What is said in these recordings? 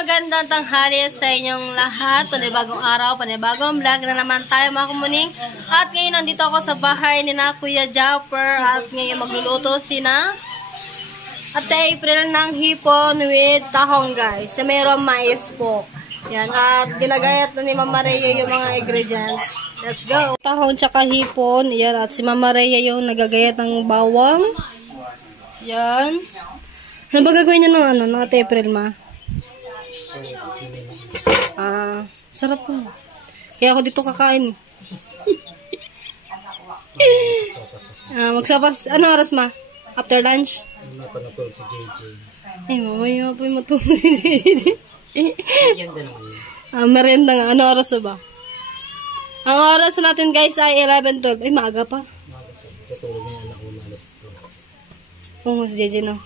magandang tanghali sa inyong lahat. Panibagong araw, panibagong vlog na naman tayo mga kumuning. At ngayon nandito ako sa bahay ni na Kuya Japper. At ngayon magluluto sina Ate April ng hipon with tahong guys. Na mayroong mais po. Yan. At ginagayat na ni Mama Rhea yung mga ingredients. Let's go. Tahong tsaka hipon. Yan. At si Mama Rhea yung nagagayat ng bawang. Yan. Ano ba gagawin niya ng ng Ate April ma? Sarap po. Kaya ako dito kakain. Magsapas. Ano oras ma? After lunch? Napanood si JJ. Ay, mamaya po yung matulog si JJ. Merienda naman. Merienda nga. Ano oras ba? Ang oras natin guys ay 11:12. Ay, maaga pa. Tutulog niya na una alas 2. Oo, si JJ no.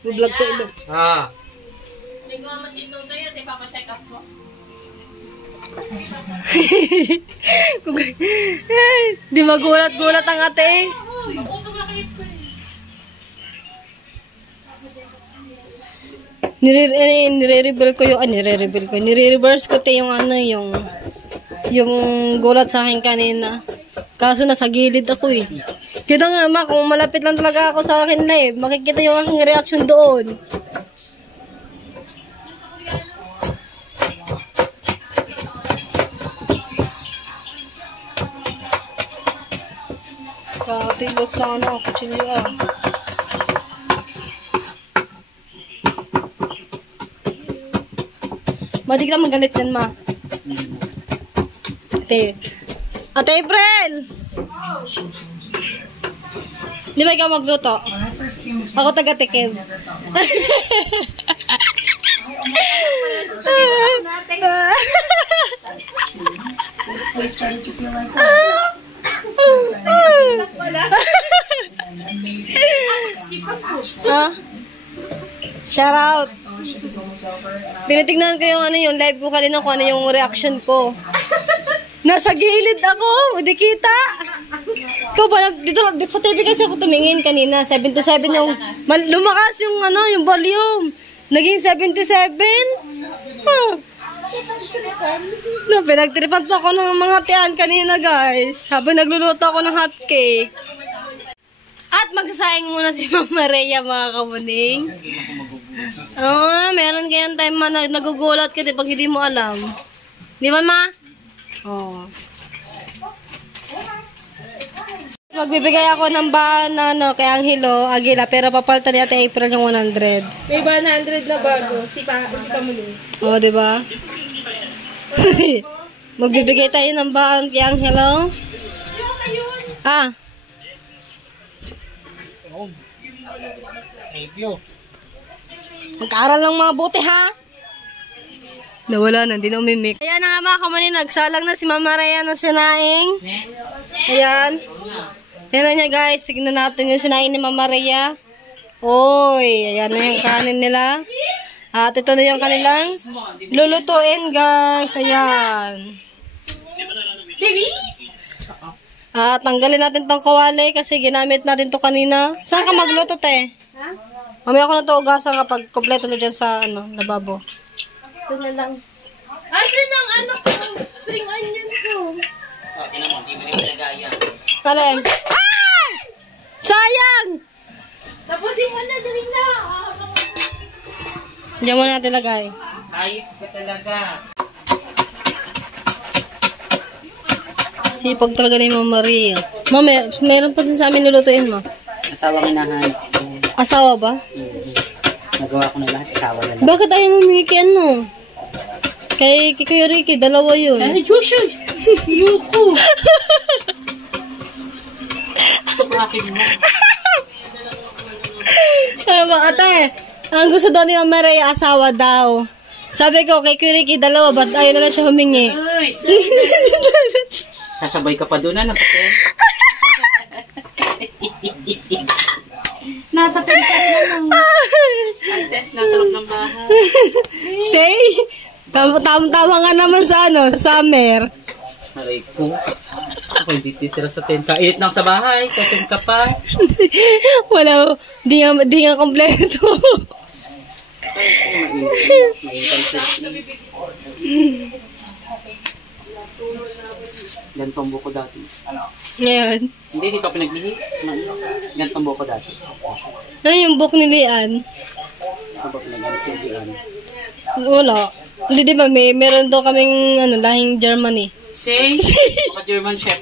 Vlog ko ulit. Hindi ko masintong tayo, di papacheck up ko. Di magulat-gulat ang ate eh. Nire-reverse ko te yung ano, yung gulat sa akin kanina. Kaso nasa gilid ako eh. Kita nga ma, kung malapit lang talaga ako sa akin live, makikita yung aking reaction doon. Katilos na ano, kutsilyo ah. Madig na magalit yan ma. Ate April! Di ba ikaw magluto? Ako taga-tikim. Shout out. Tinitignan ko yung ano yung live ko kanina kung ano yung reaction ko. Nasa gilid ako, hindi kita. Ikaw ba, dito sa TV kasi ako tumingin kanina, 77 yung, lumakas yung ano, yung volume. Naging 77. Huh. No, pinagtripan pa ako ng mga tiyan kanina guys, habang nagluluto ako ng hot cake. At magsasayang muna si Mama Rhea mga kamuning. Meron kayang time na nagugulat ka pag hindi mo alam. Di ba ma? Magbibigay ako ng baon na kay Angelo Aguila, pero papalitan ni Ate April yung 100. May 100 na bago, si Kamuling. Di ba? Magbibigay tayo ng baon kay Angelo. Review. Mag-aaral ng mga buti ha. Nawala na, hindi na umimik. Ayan na nga mga kamanin, nagsalang na si Mama Rhea ng sinaing. Ayan. Ayan na niya guys, tignan natin yung sinaing ni Mama Rhea. Oy, ayan na yung kanin nila. At ito na yung kanilang lulutuin guys. Ayan. Tanggalin natin tong kawali kasi ginamit natin to kanina. Saan ka magluto te? Mamaya ko na to ugasan kapag kompleto na dyan sa lababo. Ito na lang. Asan ang spring onion ko? Alin? Sayang! Tapusin mo na, dali na. Diyan mo natin lagay. Ayos ka talaga. Sipag talaga ni Mama Rhea. Ma, meron pa din sa amin lulutuin mo. Asawa kinahanap. Asawa ba? Nagawa ko na lahat. Asawa na lang. Bakit ayaw mo humikian no? Kay Kuya Ricky, dalawa yun. Ay, Joshua! Yuko! Ito pa akin mo. Ano ba, ate? Ang gusto daw ni Mama Rhea, asawa daw. Sabi ko, kay Kuya Ricky, dalawa, ba't ayaw na lang siya humingi? Ay! Nasabay ka pa doon na, nasa pen. Nasa pen ka rin naman. Nasa loob ng bahay. Say? Tama nga naman sa summer. Aray ko. Ako hindi titira sa tent ka. Init lang sa bahay. Kasin ka pa. Wala. Di nga kompleto. Gantong buko dati. Ngayon. Hindi, dito ako pinaglihi. Gantong buko dati. Ano yung book ni Lian? Ano ba pinag-ansigian? Wala. Hindi, di ba, meron daw kaming, lahing Germany. Say, baka German Shepherd.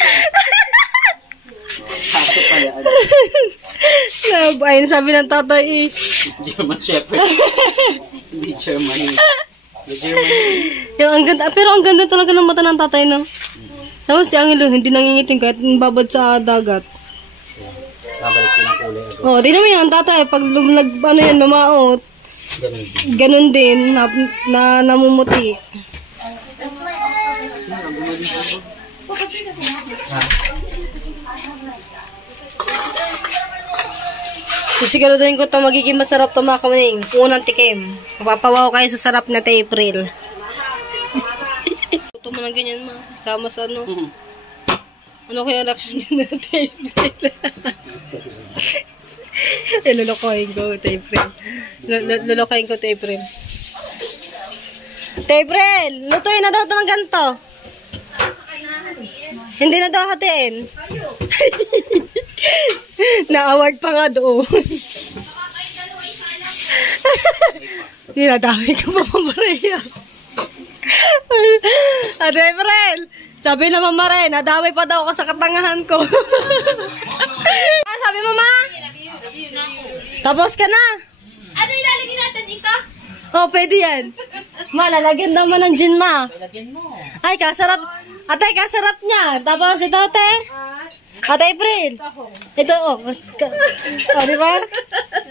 Kaso pala, Ayun sabi ng tatay eh. German Shepherd. Hindi Germany. The Germany. Yung, ang ganda, pero ang ganda talaga ng mata ng tatay, no? Tapos si Angelo, hindi nangingitim kahit babad sa dagat. Babalik ko ng kulay. Oh, di naman yan, tatay. Pag lumaot, ganun din, namumuti. Sisiguraduhin ko ito magiging masarap ito mga kamaning. Unang tikim. Mapapawaw kayo sa sarap na April. Ito mo ng ganyan ma. Sama sa ano. Ano kaya reaction din na April? Lulukoyin ko ito April. Lulukoyin ko ito April. April! Lutuin na daw ito ng ganito. Hindi na daw hatiin. Na-award pa nga doon. Dinadami ko pa Maria. Ate April, sabi na Mama Ren, nadami pa daw ako sa katangahan ko. Sabi mo ma? Tapos ka na. Ano ilalagay natin ito? Oh, pwede yan. Ma, lalagyan naman ng gin ma. Ay, kasarap. Atay, kasarap niya. Tapos ito, ate. Ate April. Ito, oh. Oh, di ba?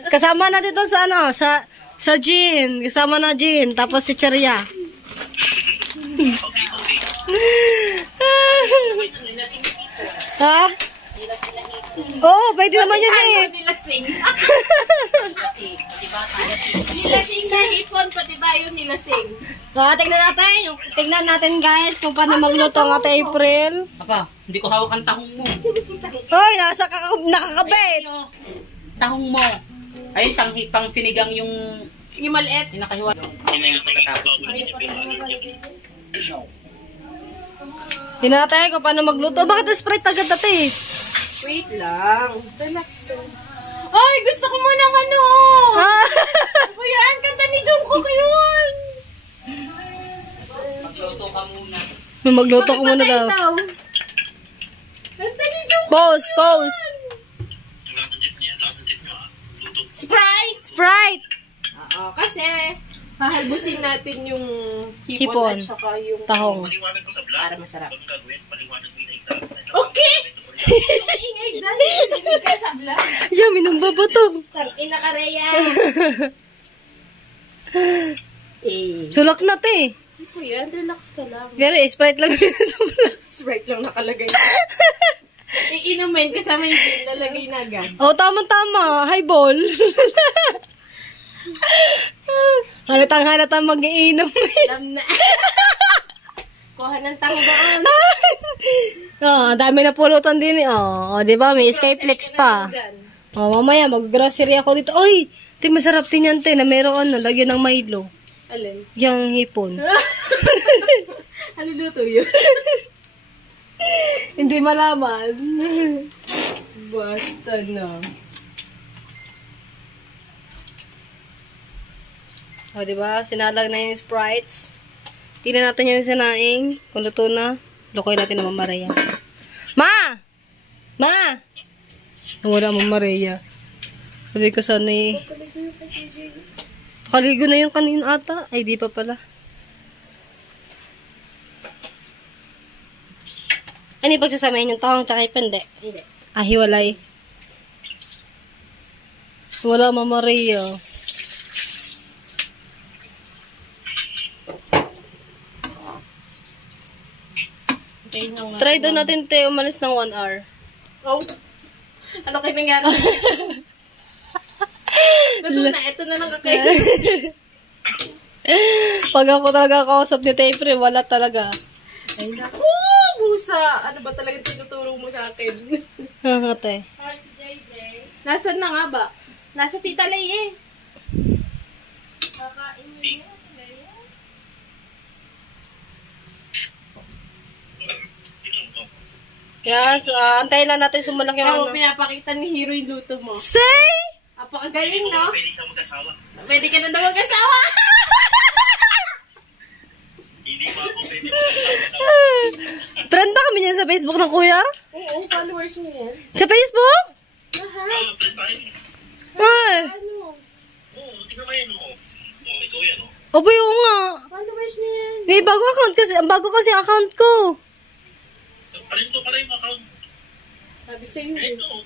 Kasama na dito sa ano, sa gin. Kasama na gin. Tapos si Cheria. Ha? Oo, pwede naman yun eh. Nilasing. Nilasing na hipon, pati tayo nilasing. Tingnan natin guys kung paano magluto ang Ate April. Papa, hindi ko hawak ang tahong mo. Hoy, nakakabit. Tahong mo. Ay, pang sinigang yung Yung maliit. pinakahiwa. Yun na yung pagkatapos. Tingnan natin kung paano magluto. Bakit Sprite agad ate? Wait lang. Relax. Ay, gusto ko muna ng ano. Kuya, kanta ni Jungkook yun. Magluto ka muna. Magluto ko muna daw. Kanta ni Jungkook. Pause. Sprite. Sprite. Oo, kasi hahalbusin natin yung Hipon. at saka yung Tahong. para masarap. Okay! Ingay dyan. Hindi ka sa vlog. Siya, minumba ba to? Ina ka Rhea. Sulak na te. Kuya, relax ka lang. Pero Sprite lang yun sa vlog. Sprite lang nakalagay. Iinumin kasama yung nalagay na agad. Oh, tama-tama. Highball. Halatang mag-iinom. Alam na. Kuha ng tanggaan. Dami na pulutan din eh. Oh, di ba? May Skyflex pa. Oh, mamaya mag-grocery ako dito. Oy, te, masarap din yan, te, na meron lagyan ng Milo. Alin? Yang hipon. Ano luto yun? Hindi malaman. Basta na. O, diba? Sinalag na yung Sprites. Tingnan natin yung sinaing. Kung luto na, lukoy natin ng Mama Rhea. Ma! Ma! Wala Mama Rhea. Sabi ko sana eh. Kaligo na yung kanina ata. Ay, di pa pala. Ano yung pagsasamahin yung tahong tsaka ipende? Hindi. Ah, hiwalay. Wala Mama Rhea. Try doon natin, te, umalis ng 1 hour. Oh. Ano kayo nangyari? Ito na lang kakain. Pag ako talaga kausap ni Tepre, wala talaga. Ay, naku, busa. Ano ba talagang tinuturo mo sa akin? Te. Nasaan na nga ba? Nasa Tita Lay eh. Kaya, antayin lang natin sumalak yung Oo, ano. pinapakita ni Hero yung luto mo. Say! Apakagaling, no? Pwede siya mag-asawa. Pwede ka na daw mag-asawa! Hindi pa ako pwede mag-asawa. Friend ba kami niyan sa Facebook ng kuya? Oo, followers mo yan. Sa Facebook? Lahat. Ay! Ano? Oo, tingnan mo yan, oo. Oo, ikaw yan, oo. Opo, yung nga. Followers mo yan. May bago account kasi, ang bago kasi ang account ko. Parin ko para yung account. Sabi sa'yo. Ito, oo.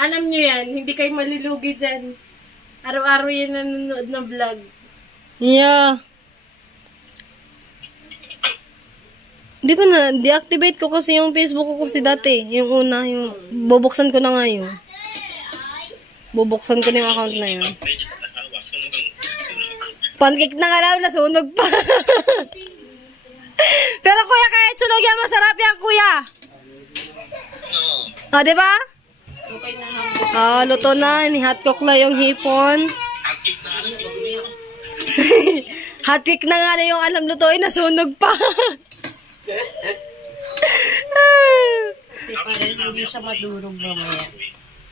Alam nyo yan, hindi kayo malulugi dyan. Araw-araw yan nanonood ng vlog. Yeah. Di ba na, deactivate ko kasi yung Facebook ko kasi dati. Yung una, yung, bubuksan ko na nga yun. Bubuksan ko na yung account na yun. Pwede mag-asawa. Sunog. Pancake na nga lang, nasunog pa. Pero kuya, kahit sunog yan, masarap yan kuya. Oo. Ah, di ba? Okay na ha. Luto na, ni hotcook na yung hipon. Akit na ano, siya. Hotcake na nga na yung alam lutuin, nasunog pa. Kasi parang hindi siya madurog mamaya.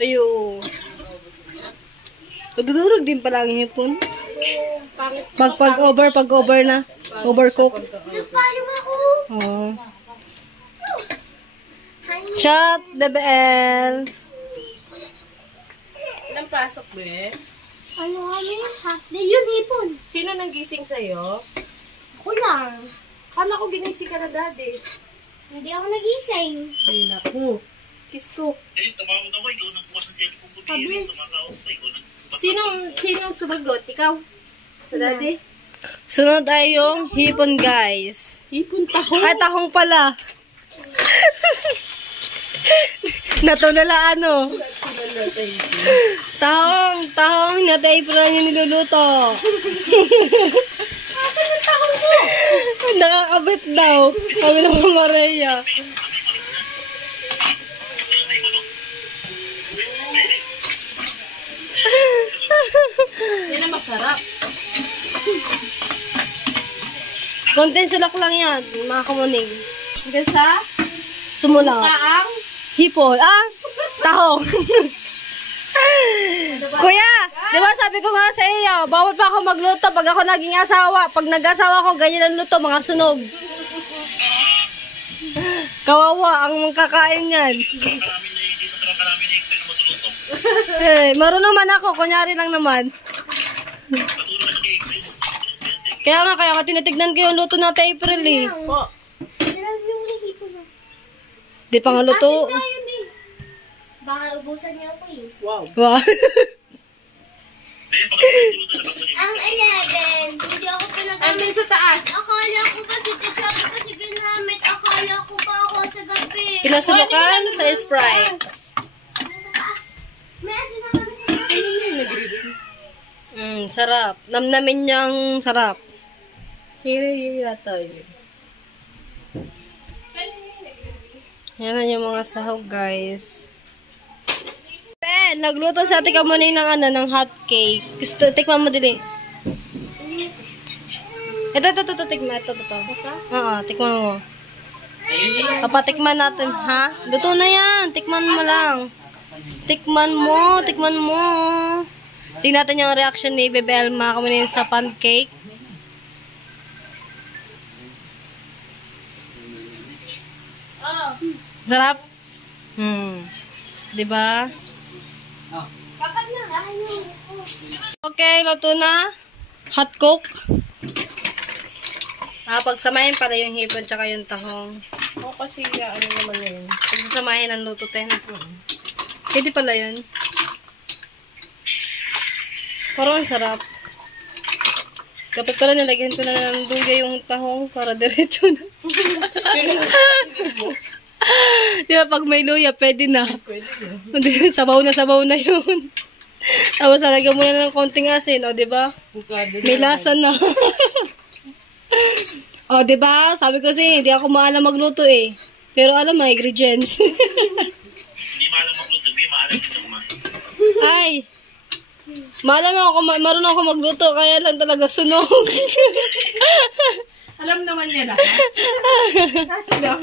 Ayun. Nagdudurog din pala ang hipon. Pangit. Pag over na. Overcook. Oh. Shut the bell. Ilang pasok, be? Ano kami? Half day yun, hipon. Sino nang gising sa'yo? Ako lang. Kala ko ginising ka na daddy. Hindi ako nagising. Ay, naku. Kiss ko. Eh, tumawag ako. Ikaw nagbukas ng cellphone ko. Pabilis. Tumatawag ko. Ikaw nagbukas. Sinong sumagot? Ikaw? Sa daddy? Sunod ay yung hipon, guys. Hipon taho. Ay, tahong pala. Natulala ano. Tahong, natay-pro niya niluluto. Asan yung tahong mo? Nakakabit daw. Sabi ng Maria. Yan ang masarap. Content sulak lang yan, mga kamuning. Hanggang sa Sumula. kaang Hipon. Tahong. Kuya, di ba sabi ko nga sa iyo, bawal pa ako magluto pag ako naging asawa. Pag nag-asawa ko, ganyan ang luto, mga sunog. Kawawa ang kakain yan. Marunong man ako, kunyari lang naman. Kaya nga tinitignan ko yung luto natin April eh. po. Sarap yung hipon na. Di pa nga luto. Ayun eh. Baka ubusan niya ako eh. Wow. Wow. Ang 11, hindi ako pinagamit. Andun sa taas. Akala ko kasi teacher kasi ginamit. Akala ko pa ako sa gabi. Pinasubukan sa Sprite. Ano sa taas? May ano na kami sa taas. Sarap. Namnamin niyang sarap. Hiri yata yun. Yan na yung mga sahog, guys. Nagluto sa atin kamunin ng hot cake. Gusto, tikman mo dili. Ito, tikman. Ito. Oo, tikman mo. Papatikman natin, ha? Luto na yan. Tikman mo lang. Tikman mo. Tingnan natin yung reaction ni Bebe Elma kamunin sa pancake. Sarap? Diba? Kapat na. Ayun. Okay, luto na. Hot cook. Pagsamahin pala yung hipon tsaka yung tahong. O kasi ano naman yun. Pagsamahin ang luto tayo. Pwede pala yun. Parang ang sarap. Dapat pala nilagyan ko na ng duya yung tahong para diretso na. Di ba pag may luya, pwede na. Pwede na. Sabaw na yun. Tapos nalagyan mo na ng konting asin, o di ba? May lasa na. O di ba? Sabi ko hindi ako maalam magluto eh. Pero alam mga ingredients. Hindi maalam magluto, hindi maalam ito. Ay! Maalam ako, marunong ako magluto, kaya lang talaga sunog. Alam naman niya lahat. Kaso lang,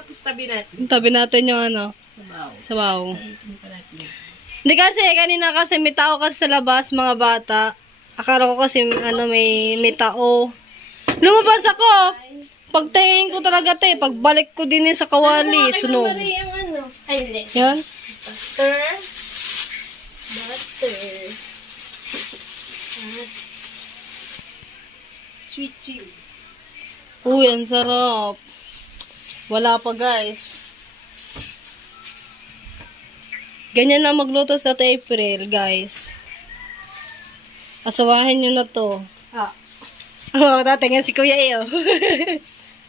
tapos tabi natin. Tabi natin yung ano. Sabaw. Sabaw. Ayusin pa natin. Hindi kasi, kanina kasi may tao kasi sa labas, mga bata. Akala ko kasi, may tao. Lumabas ako! Pagtingin ko talaga, pagbalik ko din sa kawali, sunog. Yung ano? Ay, hindi. Yan. Butter. Sweet chili. Uy, ang sarap. Wala pa, guys. Ganyan na magluto sa April, guys. Asawahin nyo na to. Ah. Oo, tatingin si Kuya Iyo.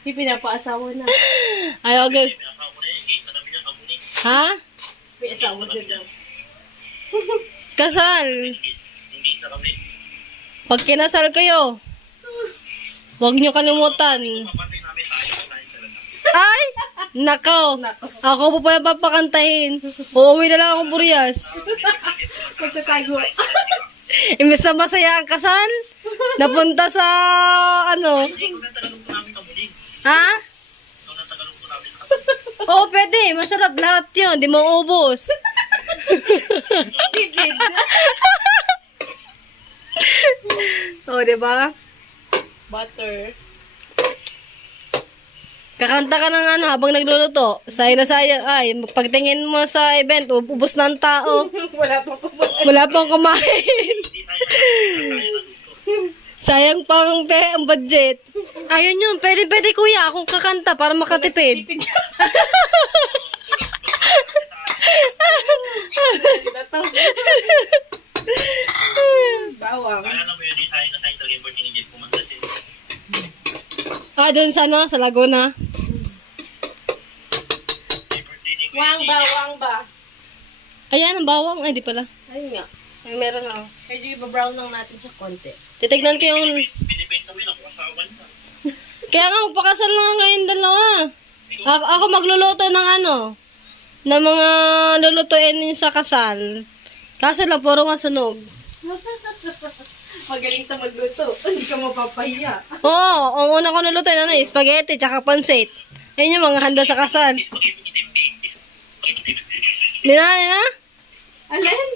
May pinapaasawa na. Ay, okay. Ha? May asawa na daw. Kasal. Pag kinasal kayo, huwag nyo kalimutan. Ay! Nakaw! Ako po pala papakantahin. Uuwi na lang akong Burias. Magtatago. Imbes na masaya ang kasal, napunta sa, Ha? Oo, pwede. Masarap lahat yun. Di mo ubos. Tipid. Oo, diba? Butter. Kakanta ka ng habang nagluluto. Sayang na sayang. Ay, pagtingin mo sa event, ubos na ang tao. Wala pang kumain. Wala pang kumain. Sayang pang ang budget. Ayun yun. Pwede kuya akong kakanta para makatipid. Bawang. Dun sa sa Laguna. Wang ba? Ayan, ang bawang. Ay, di pala. Ayun nga. Ay, meron na. Medyo iba-brown lang natin siya konti. Titignan ko yung... Kaya nga, magpakasal na nga ngayon dalawa. Ako magluluto ng ng mga lulutuin sa kasal. Kaso lang, puro nga sunog. Magaling sa magluto. Hindi ka mapapahiya. Oo, ang una ko nulutuin, spaghetti, tsaka pansit. Ayun yung mga handa sa kasal. Nina? Alin?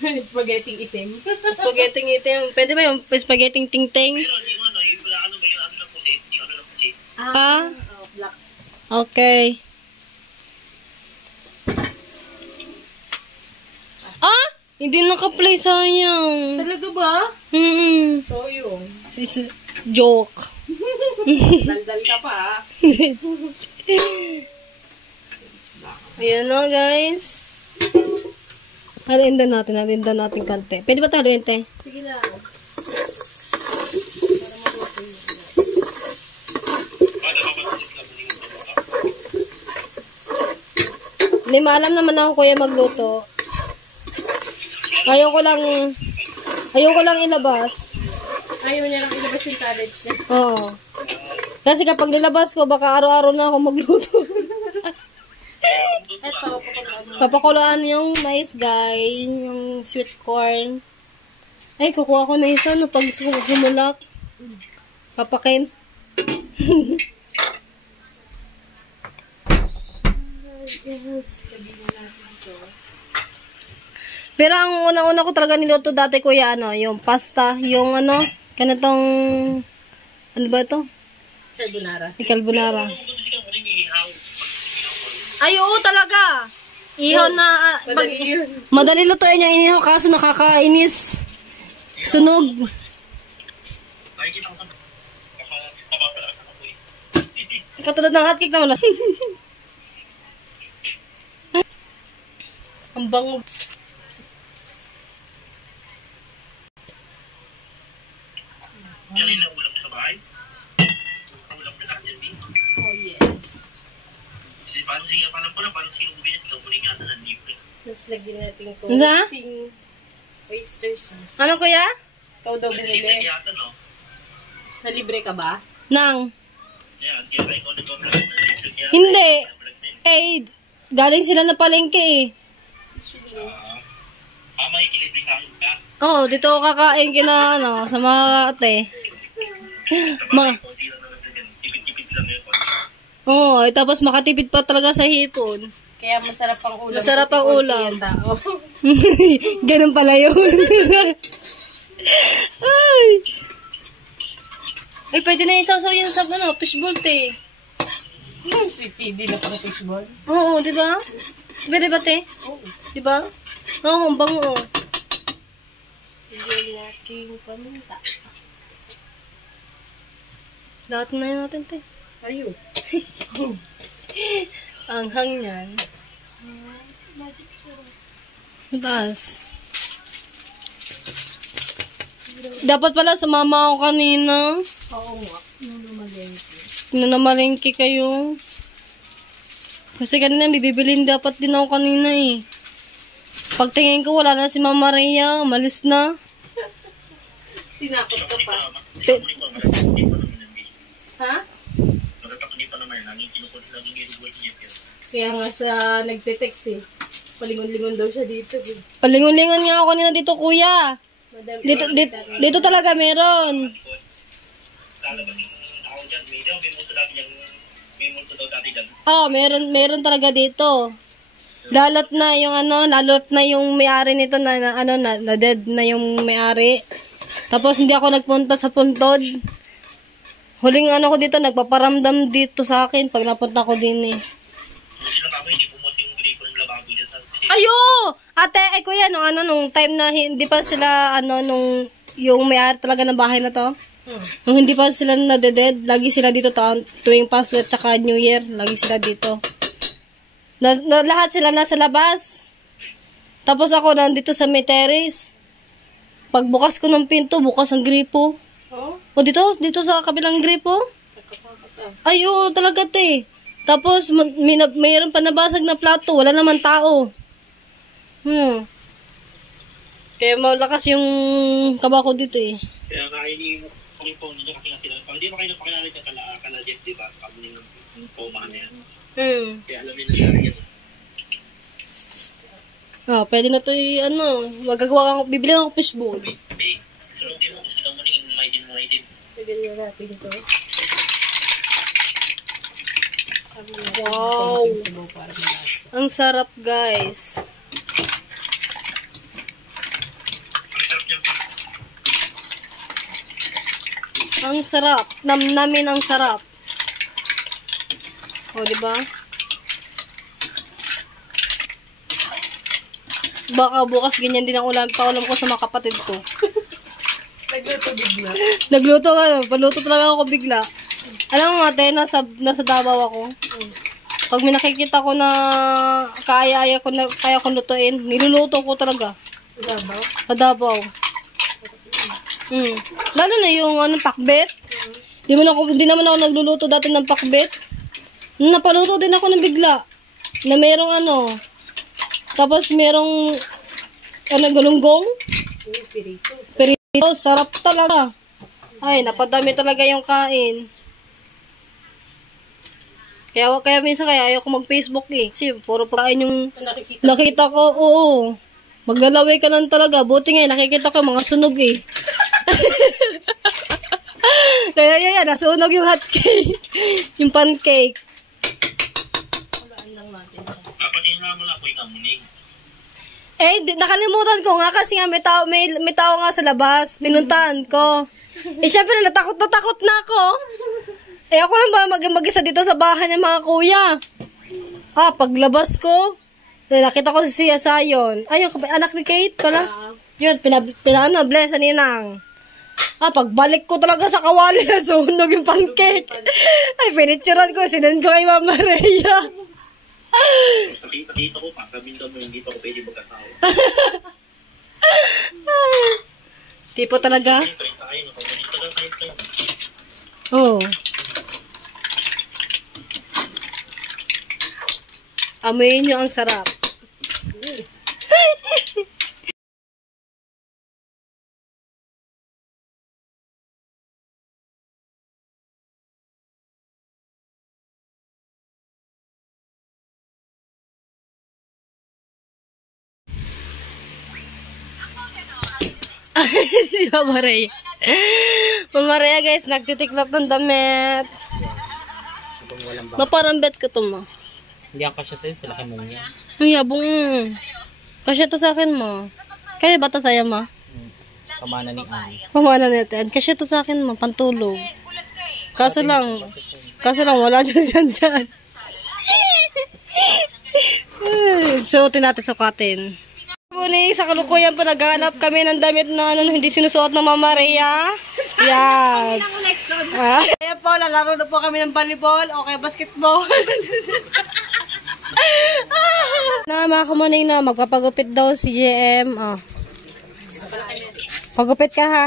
Spaghetti itim. Spaghetti itim. Pwede ba yung spaghetti ting-ting? Ah? Black. Okay. Hindi naka-play, sayang. Talaga ba? So yun. It's a joke. Daldal ka pa ha. Ayan na, guys. Haluin natin kante. Pwede ba ito haluin, te? Sige lang. Hindi, maalam naman ako, kuya, magluto. Ayaw ko lang ilabas. Ayaw niya lang ilabas yung college niya. Oo. Kasi kapag nilabas ko, baka araw-araw na ako magluto. Eto, Papakulaan yung mais, guys. Yung sweet corn. Ay, kukuha ko na isa, pag humulak. Papakin. Pero ang una-una ko talaga niluto dati, kuya, yung pasta, yung ganitong, ba ito? carbonara. Carbonara. Ay, oo talaga. Ihaw na, madali lutuin yung inihaw, kaso nakakainis. Sunog. Katulad ng hotcake naman. Ang bango. Kanina ulam sa bahay? Ulam na lang dyan, Oh, yes. Kasi parang sinubugin niya, ikaw muling yata ng libre. Tapos lagyan natin ko. Isa? Oyster sauce. Ano, kuya? Ikaw daw Libre bumili. yata, no? Nalibre ka ba? Nang. Yan, kaya ikaw nag-vlog na libre niya. Hindi. Eh, galing sila na palengke eh. Usually. Oo, dito ako kakain kina, ano, sa mga ate. Mga... Oo, tapos makatipid pa talaga sa hipon. Kaya masarap ang ulam. Masarap kasi ang konti ulam. ang tao. Ganun pala yun. Ay. Ay, pwede na isaw-saw yan sa ano, fishbowl te. Sweet chili na pang fishball. Oo, di ba? Pwede ba te? Oo. Di ba? Oo, ang bango. Bigyan natin paminta. Lahat na yun natin te. Ayun. Ang hang yan. Magic syrup. Taas. Dapat pala sumama ako kanina. Oo nga. Namalengke. Nanamalengke kayo. Kasi kanina bibibilin dapat din ako kanina eh. Pagtingin ko wala na si Mama Maria. Malis na. Tinakot ka pa. Ha? Kaya nga siya nagte-text eh. Palingon-lingon daw siya dito eh. Palingon-lingon nga ako kanina dito kuya. Madam, Dito talaga meron. Oh, meron talaga dito. Lalot na yung may-ari nito na dead na yung may-ari. Tapos hindi ako nagpunta sa puntod. Huling ko dito, nagpaparamdam dito sa akin pag napunta ko din eh. Ayo! Ate, kuya, nung time na hindi pa sila, yung may-ari talaga ng bahay na to. Nung hindi pa sila nadeded, lagi sila dito tuwing Pasko at saka New Year, lagi sila dito. Lahat sila nasa labas. Tapos ako nandito sa may terrace. Pagbukas ko ng pinto, bukas ang gripo. Oh? O dito sa kabilang gripo. Ay, oo, talaga te. Tapos mayroon pa nabasag na plato, wala naman tao. Kaya malakas yung kaba ko dito eh. Kaya nga yung phone nyo kasi nga sila. Pag hindi mo kayo napakilala niya kala-jet, diba? Pag yung phone na yan. Kaya alam nyo nangyari yan. Pwede na to magagawa ako, bibili ako fishbowl. Sunodin mo, gusto mo nang may din. Ganyan natin ito. Wow! Ang sarap guys. Ang sarap. Namnamin ang sarap. O, diba? Baka bukas ganyan din ang paulam ko sa mga kapatid ko. Nagluto bigla. Nagluto ka. Paluto talaga ako bigla. Alam mo ate, nasa Davao ako. Pag may nakikita ko na kaya kong lutuin, niluluto ko talaga. Sa Davao? Sa Davao. Lalo na yung pakbet. Di naman ako nagluluto dati ng pakbet. Napaluto din ako ng bigla. Na merong tapos merong galunggong. Perito. Sarap talaga. Ay, napadami talaga yung kain. Kaya minsan ayaw ko mag-Facebook eh. Kasi puro pagkain yung nakita ko. Oo. Maglalaway ka lang talaga. Buti nga, nakikita ko mga sunog eh. Kaya yan, nasunog yung hot cake. Yung pancake. Nakalimutan ko nga kasi nga may tao nga sa labas. Pinuntahan ko. Syempre natakot na ako. Ako lang ba mag-isa dito sa bahay ng mga kuya. Paglabas ko, nakita ko si Sayon. Yung anak ni Kate pala. Yun, bless ang ninang. Pagbalik ko talaga sa kawali na sunog yung pancake. Ay, pinitsuran ko, sinend ko kay Mama Rhea. Nakita ko pa, sabihin ko mo, hindi pa ko pwede magkasama. Tipo talaga? Oo. Amoyin nyo ang sarap. Mama Rhea. Mama Rhea guys, nagtitiklop ng damit. Parang bet ko to ma. Hindi ang kasya sa'yo, sila kay Mungya. Ang yabong. Kasya to sa akin mo. Kaya ba to sa'yo ma? Pamana ni Ann. Pamana natin. Kasya to sa akin ma, pantulog. Kaso lang wala dyan. Suotin natin, sukatin. Muna sa kalukuyan pa naghahanap kami ng damit na hindi sinusuot ng Mama Rhea. Yan. Kaya po, lalaro na po kami ng volleyball. Okay, basketball. Na mga kamaning na, magpapagupit daw si JM. Pagupit ka ha.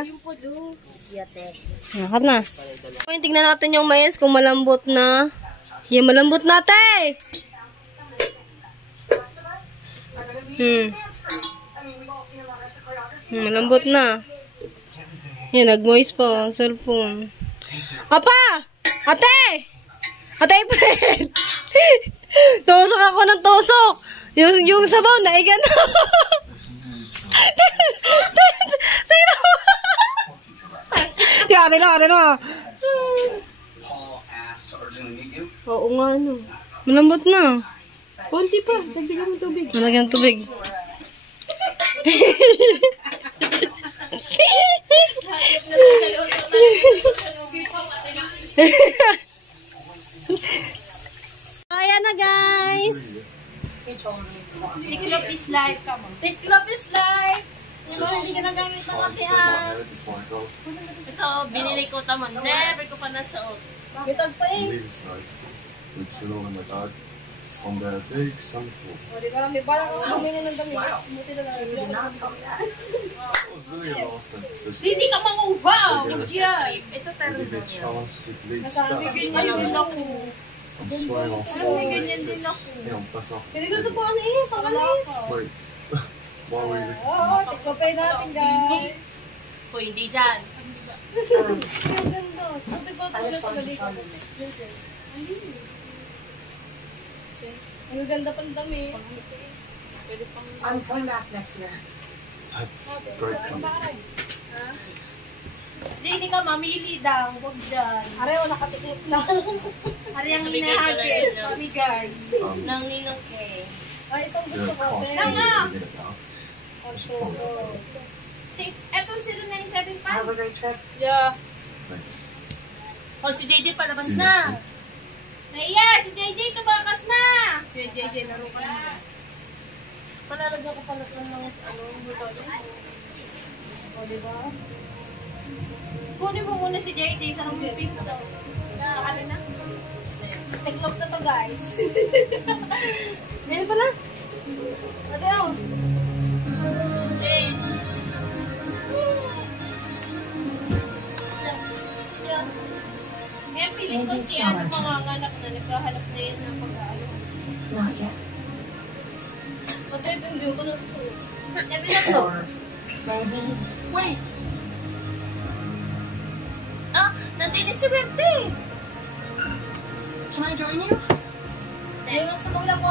Nakat na. Tingnan natin yung mais kung malambot na. Yan, malambot natin. Malambot na. Yan, nag-moist pa ang cellphone. Apa! Ate! Ate, friend! Tusok ako ng tusok! Yung sabaw, naigan na. Tingnan mo! Ate na. Oo nga, ano. Malambot na. Konti pa. Dagdagan mo tubig. Malagyan tubig. Ayan na guys. Tiklop is life ka mo. Tiklop is life. Hindi ka nagamit ng katian. Ito, binili ko tamon. Never ko pa nasuot. Bitag pa eh. On the big sunset. O diba? May parang ako bumili ng damit. Buti na lang. I was really lost in position. Hindi ka mangubaw. Ito I talaga give a niya. chance to bleed Nasabi stuff. ganyan din ako. I'm swearing off all this. That's not. Pinigil ko ano eh. Pangalis. Wait. Why were you? Oo, tiklopay natin guys. Kung hindi dyan. Ang ganda. Suti ko ito ulit ang galing ko. Ang ganda pa ng dami. I'm coming back next year. That's great company. Hindi ka mamili daw. Huwag dyan. Areho, nakatiklop na. Ari ang inahagis. Pamigay. Nang ninong Kay. Ay, itong You're gusto a ko. coffee. Tama. You get it now. Etong 0975. Have a great trip. Yeah. Thanks. O, si JJ palabas See you na. next week. Naiya, si JJ tumakas na. JJ, laro ka na. Palalagyan ko pala ito ng O, diba? Kunin mo muna si JJ sa nang pinto. Ano na? Tiklop na to guys. Ngayon pala. Ate, oh. Eh, piling ko siya ng mga anak na nagkahanap na yun ng pag-aalo. Ate, ito hindi ko na ito. Eh, bilang ko. Wait. Nandinis si Berte. Can I join you? Yung sa kabilang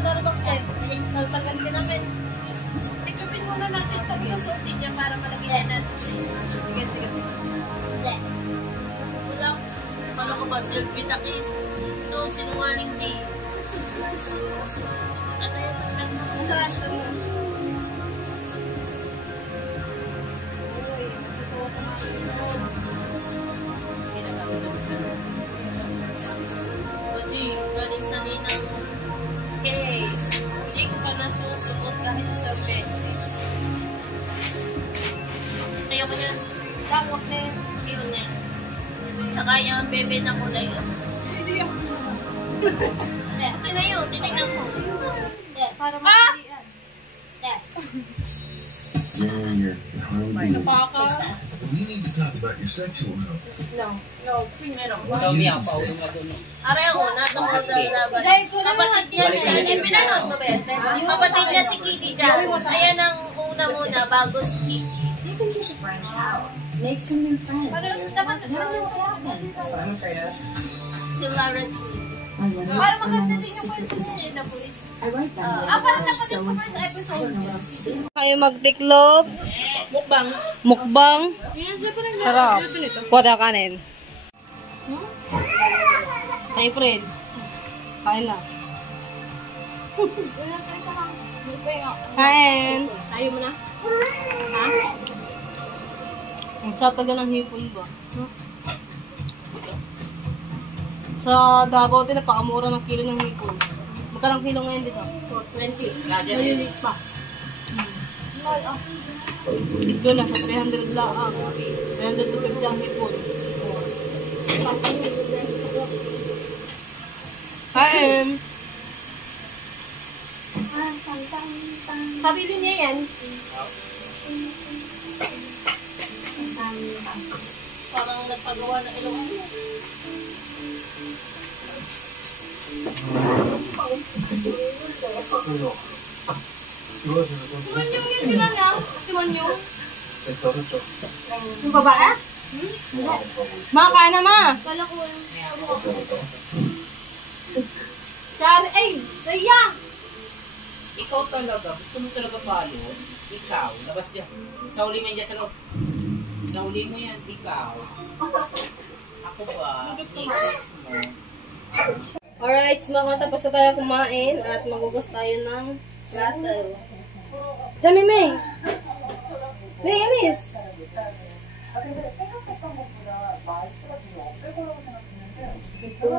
Starbucks tayo. Nagtagal ka namin. Tikapin muna natin pag sasuotin niya para malagyan natin. Sige. Wala. Paano ko ba? Selfie na kiss? No, sinungaling di. Ano yun? Masarap ito mo. Uy, masusuot na mga ito. Pwede, galing sa ninang case. Hindi ko pa nasusuot kahit isang beses. Ayaw ko yan. Tapos na yun. Yun yan. Tsaka yung bebe na kulay yun. Okay na yun, tinignan ko. Para mapilian. You're hungry. We need to talk about your sexual health. No, please. Aray ako, natungkol na laban. Kapatid niya si pinanood mo, Bete? Kapatid niya si Kitty dyan. Ayan ang una-muna bago si Kitty. I think you should branch out. Make some new friends. Dapat You never know what happens. That's what I'm afraid of. Si Lauren. para maganda din yung kwento na police. I write them. Parang napatid ko first episode. Kayo magtiklop. Mukbang. Mukbang. Sarap. Kuha tayo kanin. Tayo, Fred. Kain na. Kain. Tayo mo na. Ha? Ang sarap taga ng hipon ba? Huh? Sa Davao, napakamura ng kilo ng hipon. Magkalang kilo ngayon dito? 420. Mayunik pa. Doon na, sa 300 lang. 300 to 50 ang hipon. Kain! Sarili niya yan. Parang nagpagawa ng ilong. Simanyong yun, di ba na? Simanyong? Yung babae? Ma, kain na, ma! Kala ko Char, ay! Raya! Ikaw talaga, gusto mo talaga palo? Ikaw, labas dyan. Sauli mo yan sa loob. Sauli mo yan, ikaw. Ako ba? Ikas mo. Alright, tapos na tayo kumain at magugas tayo ng plato. Dami, Ming! Ming, anis!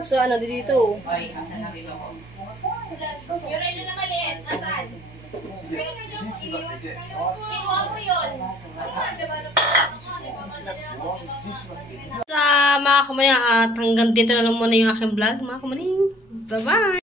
Saan na dito? Ay, asan na rin ako? Yung relo na maliit, nasaan? Kinuha mo yun. Sa mga kumaya at hanggang dito na lang muna yung aking vlog, mga kumaling. Bye-bye!